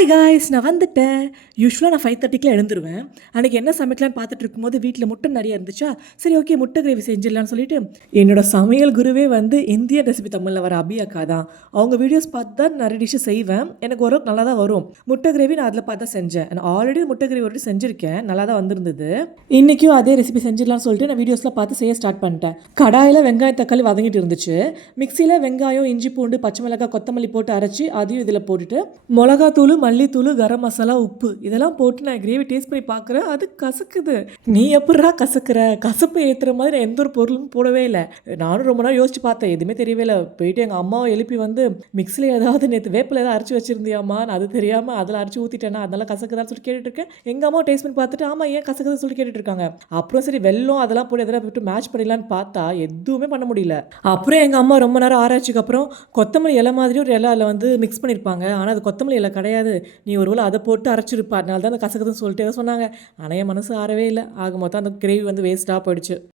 Hi guys, நான் வந்துட்டேன். யூஸ்வலாக நான் 5:30க்குலாம் எழுந்துருவேன். அன்றைக்கி என்ன சமைக்கலான்னு பார்த்துட்டு இருக்கும்போது வீட்டில் முட்டை நிறைய இருந்துச்சா, சரி ஓகே முட்டை கிரேவி செஞ்சிடலான்னு சொல்லிட்டு என்னோட சமையல் குருவே வந்து இந்தியன் ரெசிபி தமிழில் வர அபி அக்கா தான். அவங்க வீடியோஸ் பார்த்து தான் நிறைய டிஷ்ஷு செய்வேன். எனக்கு ஓரளவுக்கு நல்லா தான் வரும். முட்டை கிரேவி நான் அதில் பார்த்து தான் செஞ்சேன். நான் ஆல்ரெடி முட்டை கிரேவி ஒரு செஞ்சுருக்கேன், நல்லா தான் வந்திருந்தது. இன்றைக்கும் அதே ரெசிபி செஞ்சிடலாம்னு சொல்லிட்டு நான் வீடியோஸ்லாம் பார்த்து செய்ய ஸ்டார்ட் பண்ணிட்டேன். கடாயில் வெங்காயம் தக்காளி வதங்கிட்டு இருந்துச்சு. மிக்சியில் வெங்காயம் இஞ்சி பூண்டு பச்சை மிளகாய் கொத்தமல்லி போட்டு அரைச்சி அதையும் இதில் போட்டுட்டு மிளகாத்தூள் மல்லித்தூள் கரம் மசாலா உப்பு இதெல்லாம் போட்டு நான் கிரேவி டேஸ்ட் பண்ணி பார்க்குறேன். அது கசக்குது. நீ எப்படா கசக்குற? கசப்பு ஏற்றுற மாதிரி நான் எந்த ஒரு பொருளும் போடவே இல்லை. நானும் ரொம்ப நாள் யோசிச்சு பார்த்தேன், எதுவுமே தெரியவே இல்லை. போயிட்டு எங்கள் அம்மாவை எழுப்பி வந்து மிக்ஸில் ஏதாவது நேற்று வேப்பில் ஏதாவது அரைச்சி வச்சிருந்தியாம்மா, நான் அது தெரியாமல் அதில் அரைச்சி ஊற்றிட்டேன்னா அதெல்லாம் கசக்குதான்னு சொல்லி கேட்டுட்டு இருக்கேன். எங்கள் அம்மா டேஸ்ட் பண்ணி பார்த்துட்டு ஆமாம் ஏன் கசக்குதுன்னு சொல்லி கேட்டுட்டு இருக்காங்க. அப்புறம் சரி வெல்லம் அதெல்லாம் போட்டு எதெல்லாம் விட்டு மேட்ச் பண்ணிடலான்னு பார்த்தா எதுவுமே பண்ண முடியல. அப்புறம் எங்கள் அம்மா ரொம்ப நேரம் ஆராய்ச்சிக்கு அப்புறம் கொத்தமல்லி இலை மாதிரி ஒரு இலை அதில் வந்து மிக்ஸ் பண்ணியிருப்பாங்க. ஆனால் அது கொத்தமல்லி இலை கிடையாது, நீ ஒருவேளை அதை போட்டு அரைச்சிருப்பா, அதனால தான் அந்த கசக்குதுன்னு சொல்லிட்டு சொன்னாங்க. ஆனால் என் மனசு ஆறவே இல்லை. ஆக மொத்தம் அந்த கிரேவி வந்து வேஸ்ட்டாக போயிடுச்சு.